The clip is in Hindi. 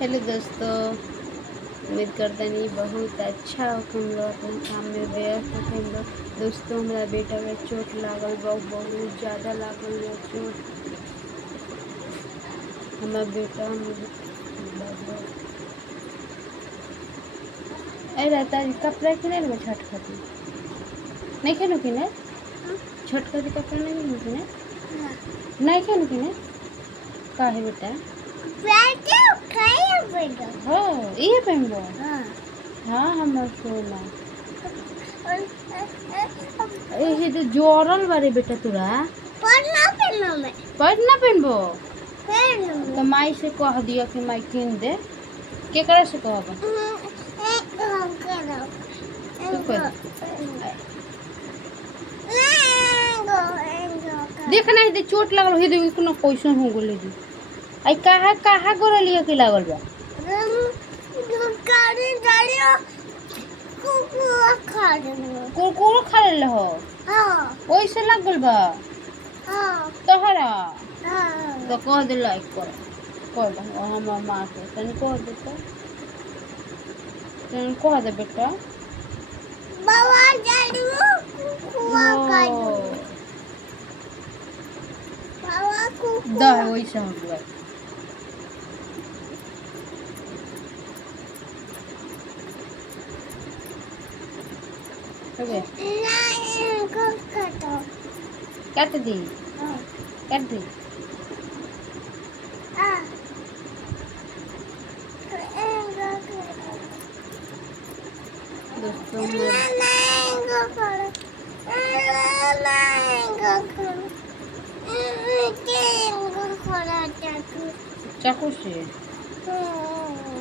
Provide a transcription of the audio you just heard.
हेलो दोस्तों, उम्मीद करते नहीं बहुत अच्छा हो तुम लोग अपन काम में व्यस्त थे हम लोग। दोस्तों हमारा बेटा के चोट लागल बा, बहुत ज़्यादा लागल बा चोट। हमारा बेटा अरे रहता है कपड़ा किने लेबे छठ खातिर नहीं खेलू किने छठ खातिर कपड़ा नहीं खेलू किने नहीं खेलू किने काहे बेटा हो ये पहनबो हाँ हमार सोना ये तो जोरल बारे बेटा तोरा पर ना पहनबो तो माई से कह दिया कि माई किन दे केकरा से कहब देख ना दे चोट लागल हे दे कोनो कैसन हो गेले दी आई कहा कहा गोरलिया के लागल बा कुरकुरो खा ले हो ओइसे लागल बा तोहरा तो कह दे लाइक कर दे हमर माँ के तनी कह दे तो तनी कह दे बेटा बाबा जालू कुआ काजू बाबा को दा ओइसे हो गया ओके नहीं काट दी काट दी दोस्तों चाकू से